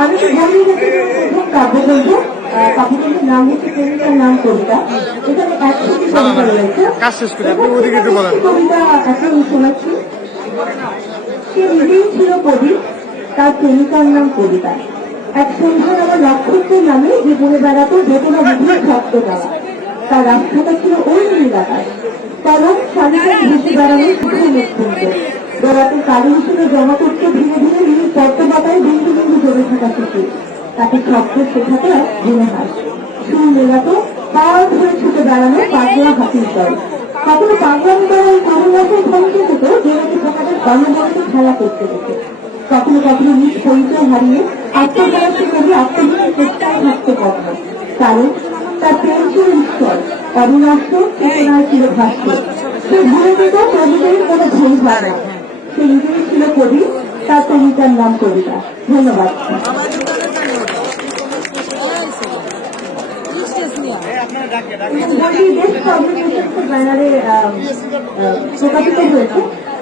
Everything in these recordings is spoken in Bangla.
আমি তো বলি প্রথম কাব্যগ্রন্থ কাব্যগ্রন্থের নাম হচ্ছে কবিতার নাম কবিতা এখানে একশোটি কবিতা রয়েছে। কবিতা এখন শোনাচ্ছি সে নিজেই ছিল কবি তার প্রেমিকার নাম কবিতা এক সন্ধ্যার আমার নক্ষত্রের নামে যে বনে বেড়াতো বেদনা বুঝে শক্ত দেওয়া তার রাস্তাটা ছিল ওই নীলাকার কারণ শালিকা ঘুরতে বেড়ানো বেড়াতে কালী হিসেবে জমা করতে ধীরে ধীরে নিজের পদ্ম পাতায় বিন্দু বিন্দু জমে থাকা শিখে তাকে শব্দ শেখাতে জেনে হাস সুর মেলাতো পাওয়ার ধরে ছুটে বেড়ানো পাগলা হাতির দল। কখনো পাগলাম করার করুণাসের ভঙ্গে হতো বেরোতে থাকাদের গণবন্ত খেলা করতে দেখে। কখনো কখনো নিজ পরিচয় হারিয়ে আত্মপ্রকাশ করে আত্মহীন চেষ্টায় থাকতে কখনো কারণ তার প্রেম ছিল ঈশ্বর, অবিনাশ্য চেতনায় ছিল ভাষ্য। সে ভুলে যেত প্রভুদের কোনো ভুল হয় না। সে নিজেই ছিল কবি তার কবিতার নাম কবিতা ধন্যবাদ। ব্যানারে প্রকাশিত হয়েছে।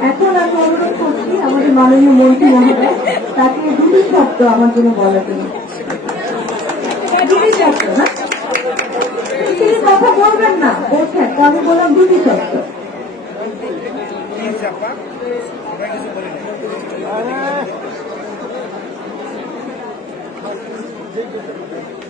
এখন আমি অনুরোধ করছি আমাদের মাননীয় মন্ত্রী মহোদয় তাকে দুটি শব্দ আমার জন্য বলার জন্য। দুটি শব্দ না? তিনি কথা বলবেন না বলছেন তো আমি বললাম দুটি শব্দ। fazer.